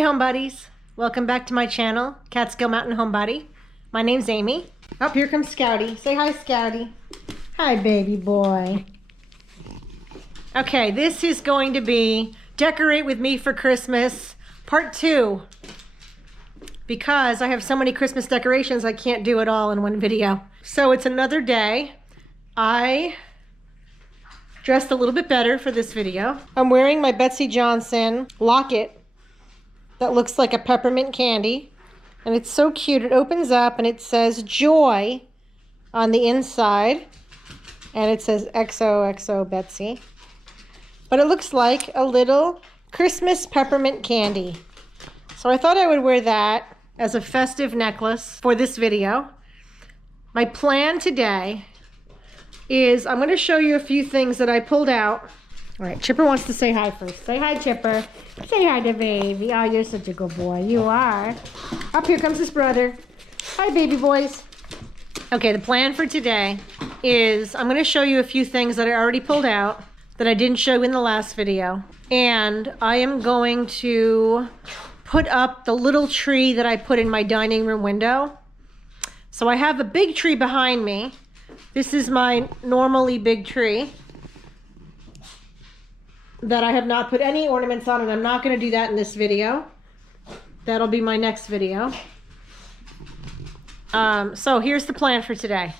Hi home buddies, welcome back to my channel, Catskill Mountain Homebody. My name's Amy. Up here comes Scouty. Say hi, Scouty. Hi, baby boy. Okay, this is going to be Decorate With Me for Christmas Part 2. Because I have so many Christmas decorations, I can't do it all in one video. So it's another day. I dressed a little bit better for this video. I'm wearing my Betsy Johnson locket that looks like a peppermint candy. And it's so cute. It opens up and it says joy on the inside. And it says XOXO Betsy. But it looks like a little Christmas peppermint candy. So I thought I would wear that as a festive necklace for this video. My plan today is I'm going to show you a few things that I pulled out. All right, Chipper wants to say hi first. Say hi, Chipper. Say hi to baby. Oh, you're such a good boy. You are. Up here comes his brother. Hi, baby boys. Okay, the plan for today is I'm going to show you a few things that I already pulled out that I didn't show in the last video. And I am going to put up the little tree that I put in my dining room window. So I have a big tree behind me. This is my normally big tree that I have not put any ornaments on, and I'm not going to do that in this video. That'll be my next video. So here's the plan for today.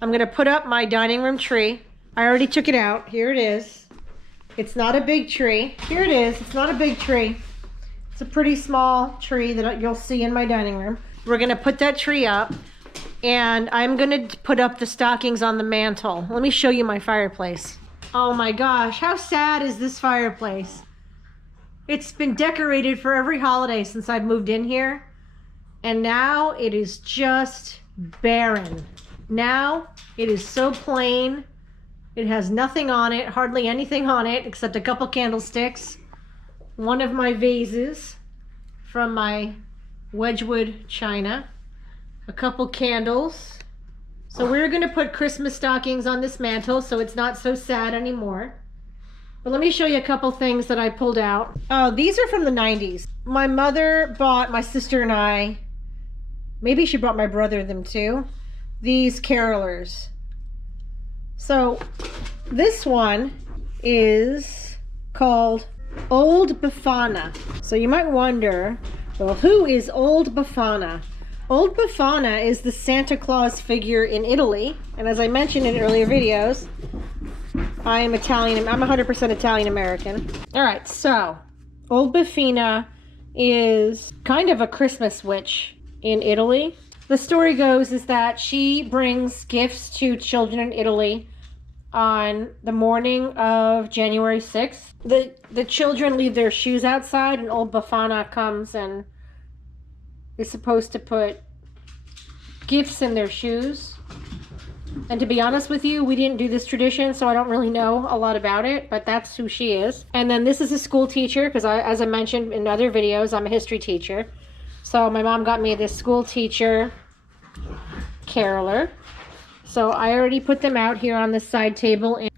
I'm going to put up my dining room tree. I already took it out. Here it is. It's not a big tree. Here it is. It's not a big tree. It's a pretty small tree that you'll see in my dining room. We're going to put that tree up, and I'm going to put up the stockings on the mantle. Let me show you my fireplace. Oh my gosh, how sad is this fireplace? It's been decorated for every holiday since I've moved in here, and now it is just barren. Now it is so plain. It has nothing on it, hardly anything on it except a couple candlesticks, one of my vases from my Wedgwood china, a couple candles. So we're going to put Christmas stockings on this mantle so it's not so sad anymore. But let me show you a couple things that I pulled out. Oh, these are from the 90s. My mother bought my sister and I, maybe she bought my brother them too, these carolers. So this one is called Old Befana. So you might wonder, well, who is Old Befana? Old Befana is the Santa Claus figure in Italy, and as I mentioned in earlier videos, I am Italian. I'm 100% Italian American. All right, so Old Befana is kind of a Christmas witch in Italy. The story goes is that she brings gifts to children in Italy on the morning of January 6th. The children leave their shoes outside, and Old Befana comes and is supposed to put gifts in their shoes. And to be honest with you, we didn't do this tradition, so I don't really know a lot about it, but that's who she is. And then this is a school teacher, because as I mentioned in other videos, I'm a history teacher. So my mom got me this school teacher caroler. So I already put them out here on the side table, in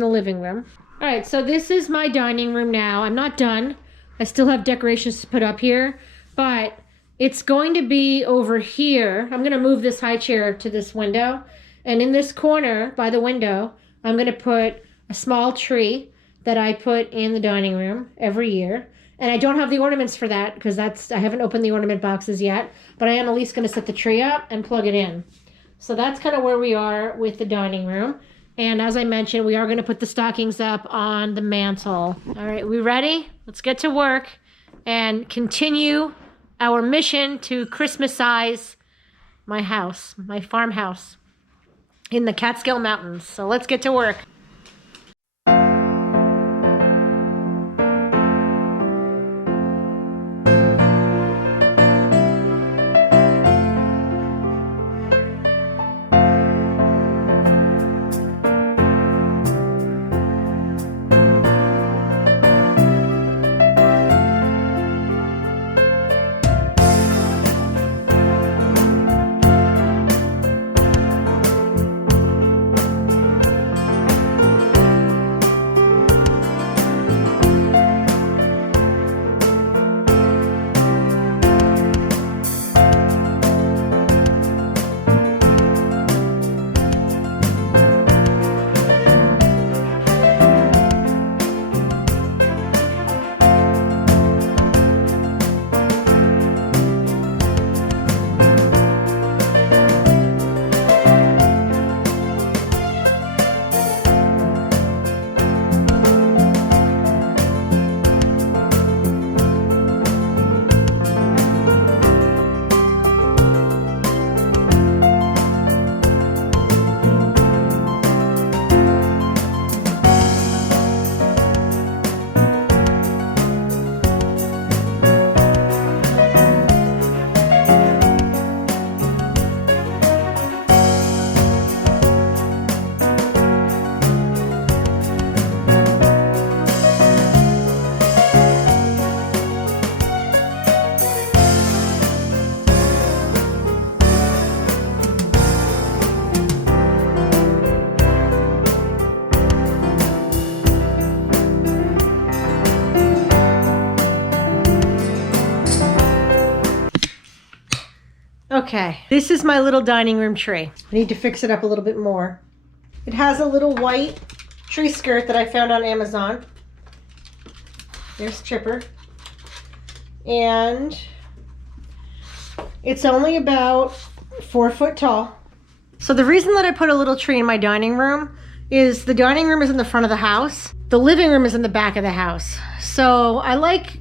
the living room. All right, so this is my dining room now. I'm not done. I still have decorations to put up here, but it's going to be over here. I'm going to move this high chair to this window. And in this corner by the window, I'm going to put a small tree that I put in the dining room every year. And I don't have the ornaments for that because I haven't opened the ornament boxes yet. But I am at least going to set the tree up and plug it in. So that's kind of where we are with the dining room. And as I mentioned, we are going to put the stockings up on the mantle. All right, we ready? Let's get to work and continue our mission to Christmasize my house, my farmhouse in the Catskill Mountains. So let's get to work. Okay, this is my little dining room tree. I need to fix it up a little bit more. It has a little white tree skirt that I found on Amazon. There's Chipper. And it's only about 4 foot tall. So the reason that I put a little tree in my dining room is the dining room is in the front of the house. The living room is in the back of the house. So I like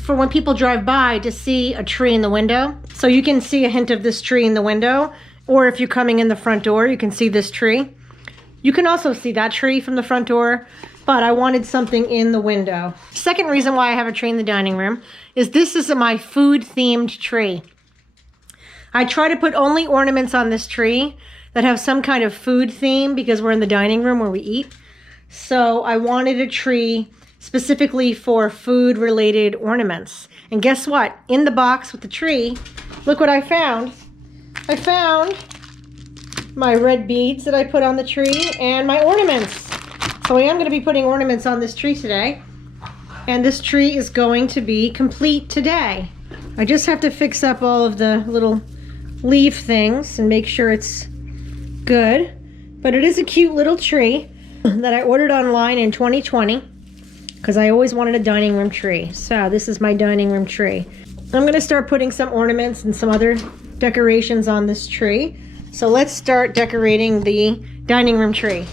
for when people drive by to see a tree in the window. So you can see a hint of this tree in the window. Or if you're coming in the front door, you can see this tree. You can also see that tree from the front door, but I wanted something in the window. Second reason why I have a tree in the dining room is this is my food themed tree. I try to put only ornaments on this tree that have some kind of food theme because we're in the dining room where we eat. So I wanted a tree specifically for food related ornaments. And guess what? In the box with the tree, look what I found. I found my red beads that I put on the tree and my ornaments. So I am going to be putting ornaments on this tree today. And this tree is going to be complete today. I just have to fix up all of the little leaf things and make sure it's good. But it is a cute little tree that I ordered online in 2020 because I always wanted a dining room tree. So this is my dining room tree. I'm going to start putting some ornaments and some other decorations on this tree. So let's start decorating the dining room tree.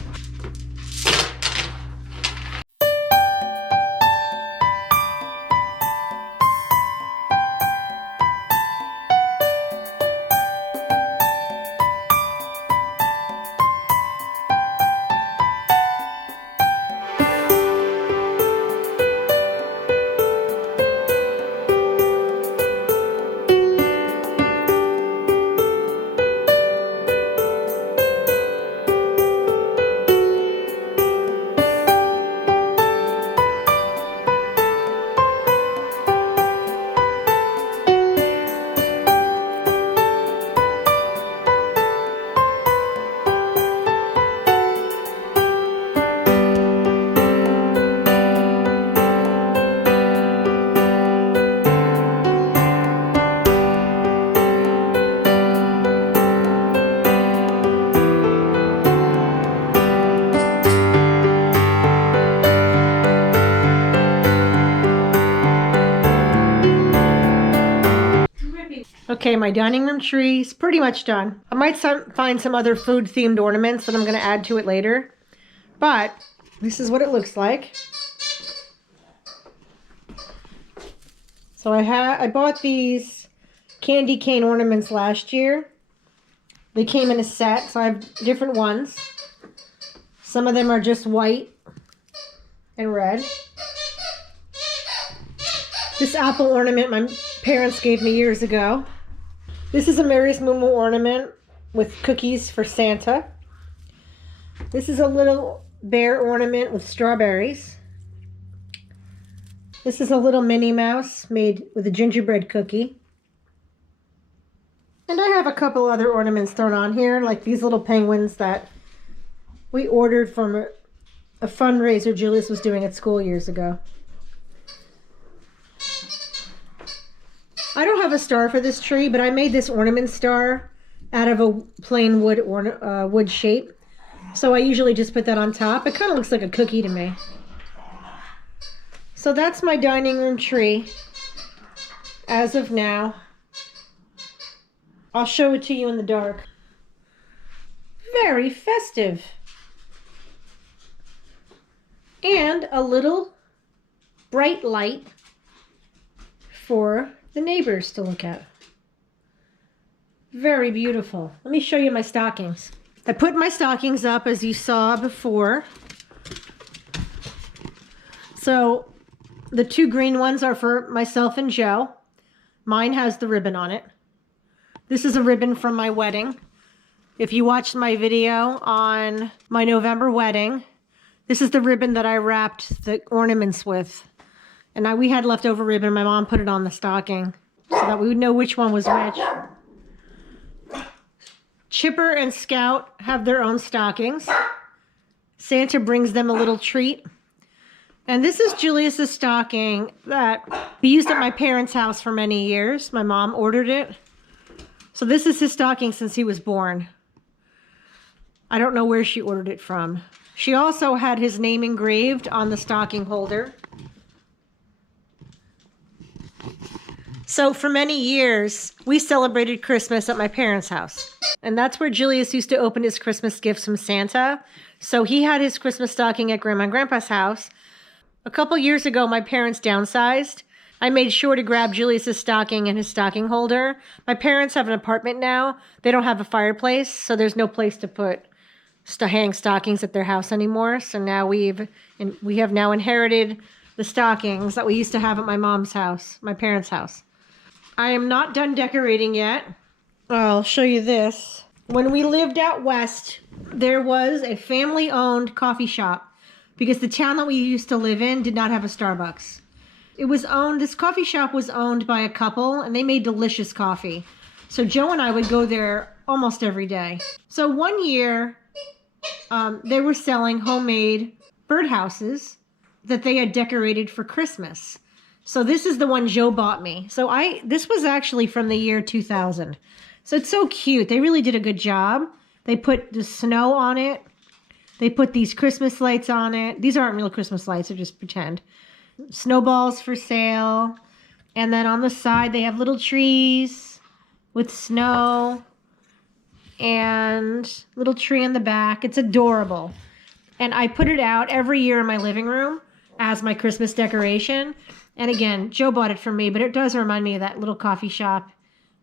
Okay, my dining room tree is pretty much done. I might find some other food themed ornaments that I'm going to add to it later. But this is what it looks like. So I bought these candy cane ornaments last year. They came in a set, so I have different ones. Some of them are just white and red. This apple ornament my parents gave me years ago. This is a Mary's Moo Moo ornament with cookies for Santa. This is a little bear ornament with strawberries. This is a little Minnie Mouse made with a gingerbread cookie. And I have a couple other ornaments thrown on here, like these little penguins that we ordered from a fundraiser Julius was doing at school years ago. I don't have a star for this tree, but I made this ornament star out of a plain wood shape. So I usually just put that on top. It kind of looks like a cookie to me. So that's my dining room tree as of now. I'll show it to you in the dark. Very festive. And a little bright light for the neighbors to look at. Very beautiful. Let me show you my stockings. I put my stockings up as you saw before. So the two green ones are for myself and Joe. Mine has the ribbon on it. This is a ribbon from my wedding. If you watched my video on my November wedding, this is the ribbon that I wrapped the ornaments with. And we had leftover ribbon. My mom put it on the stocking so that we would know which one was which. Chipper and Scout have their own stockings. Santa brings them a little treat. And this is Julius's stocking that we used at my parents' house for many years. My mom ordered it. So this is his stocking since he was born. I don't know where she ordered it from. She also had his name engraved on the stocking holder. So for many years, we celebrated Christmas at my parents' house. And that's where Julius used to open his Christmas gifts from Santa. So he had his Christmas stocking at Grandma and Grandpa's house. A couple years ago, my parents downsized. I made sure to grab Julius's stocking and his stocking holder. My parents have an apartment now. They don't have a fireplace, so there's no place to hang stockings at their house anymore. So now we have now inherited the stockings that we used to have at my mom's house, my parents' house. I am not done decorating yet. I'll show you this. When we lived out west, there was a family-owned coffee shop because the town that we used to live in did not have a Starbucks. This coffee shop was owned by a couple, and they made delicious coffee. So Joe and I would go there almost every day. So one year, they were selling homemade birdhouses that they had decorated for Christmas. So this is the one Joe bought me. So this was actually from the year 2000. So it's so cute. They really did a good job. They put the snow on it. They put these Christmas lights on it. These aren't real Christmas lights, they're just pretend. Snowballs for sale. And then on the side, they have little trees with snow and little tree in the back. It's adorable. And I put it out every year in my living room as my Christmas decoration. And again, Joe bought it for me, but it does remind me of that little coffee shop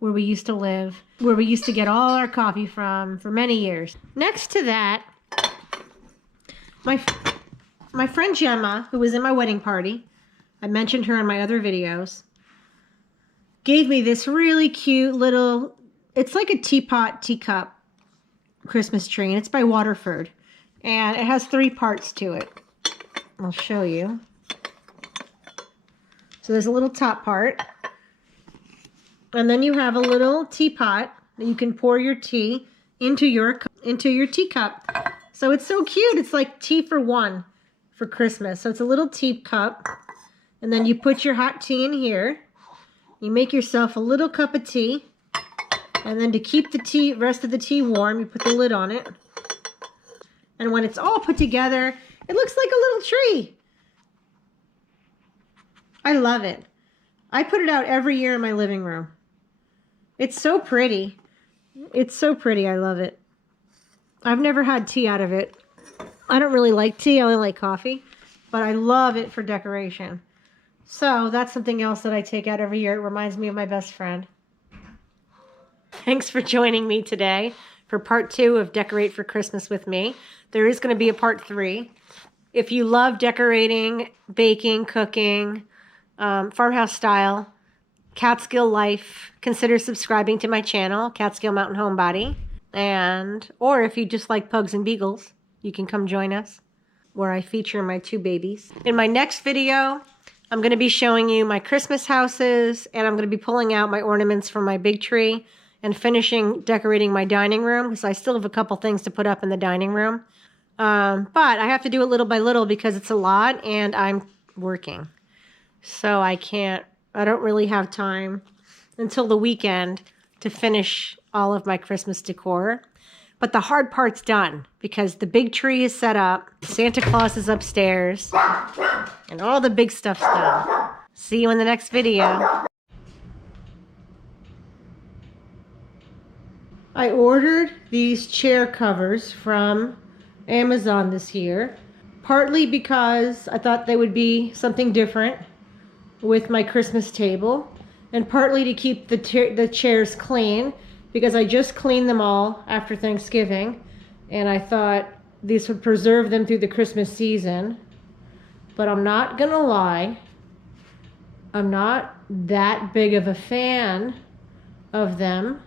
where we used to live, where we used to get all our coffee from for many years. Next to that, my friend Gemma, who was in my wedding party, I mentioned her in my other videos, gave me this really cute little, it's like a teacup Christmas tree, and it's by Waterford. And it has 3 parts to it. I'll show you. So there's a little top part. And then you have a little teapot that you can pour your tea into your teacup. So it's so cute. It's like tea for one for Christmas. So it's a little teacup. And then you put your hot tea in here. You make yourself a little cup of tea. And then to keep the rest of the tea warm, you put the lid on it. And when it's all put together, it looks like a little tree. I love it. I put it out every year in my living room. It's so pretty. It's so pretty. I love it. I've never had tea out of it. I don't really like tea. I only like coffee. But I love it for decoration. So that's something else that I take out every year. It reminds me of my best friend. Thanks for joining me today for part 2 of Decorate for Christmas with me. There is going to be a part 3. If you love decorating, baking, cooking, farmhouse style, Catskill life, consider subscribing to my channel, Catskill Mountain Homebody. Or if you just like pugs and beagles, you can come join us where I feature my 2 babies. In my next video, I'm going to be showing you my Christmas houses, and I'm going to be pulling out my ornaments from my big tree and finishing decorating my dining room, because I still have a couple things to put up in the dining room. But I have to do it little by little because it's a lot and I'm working. So I don't really have time until the weekend to finish all of my Christmas decor. But the hard part's done because the big tree is set up, Santa Claus is upstairs, and all the big stuff's done. See you in the next video. I ordered these chair covers from Amazon this year, partly because I thought they would be something different with my Christmas table, and partly to keep the chairs clean, because I just cleaned them all after Thanksgiving, and I thought these would preserve them through the Christmas season. But I'm not gonna lie, I'm not that big of a fan of them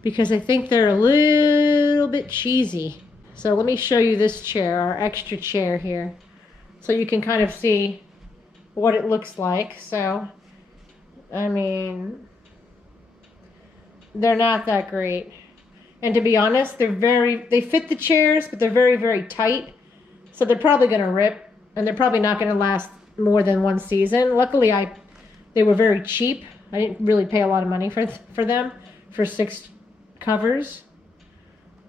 because I think they're a little bit cheesy. So let me show you this chair, our extra chair here, so you can kind of see what it looks like. So, I mean, they're not that great. And to be honest, they fit the chairs, but they're very, very tight. So they're probably going to rip, and they're probably not going to last more than 1 season. Luckily, they were very cheap. I didn't really pay a lot of money for them for 6 covers.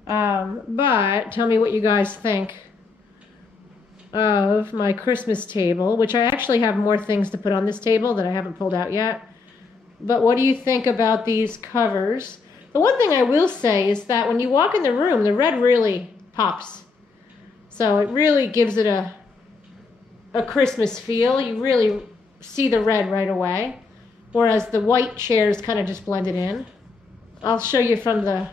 But tell me what you guys think of my Christmas table, which I actually have more things to put on this table that I haven't pulled out yet. But what do you think about these covers? The one thing I will say is that when you walk in the room, the red really pops. So it really gives it a Christmas feel. You really see the red right away. Whereas the white chairs kind of just blended in. I'll show you from the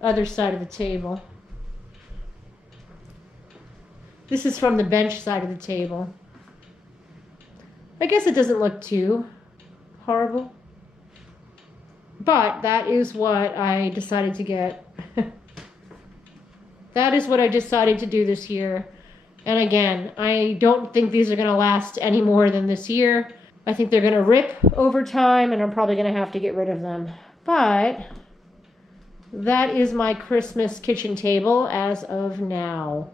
other side of the table. This is from the bench side of the table. I guess it doesn't look too horrible. But that is what I decided to get. That is what I decided to do this year. And again, I don't think these are going to last any more than this year. I think they're going to rip over time, and I'm probably going to have to get rid of them. But that is my Christmas kitchen table as of now.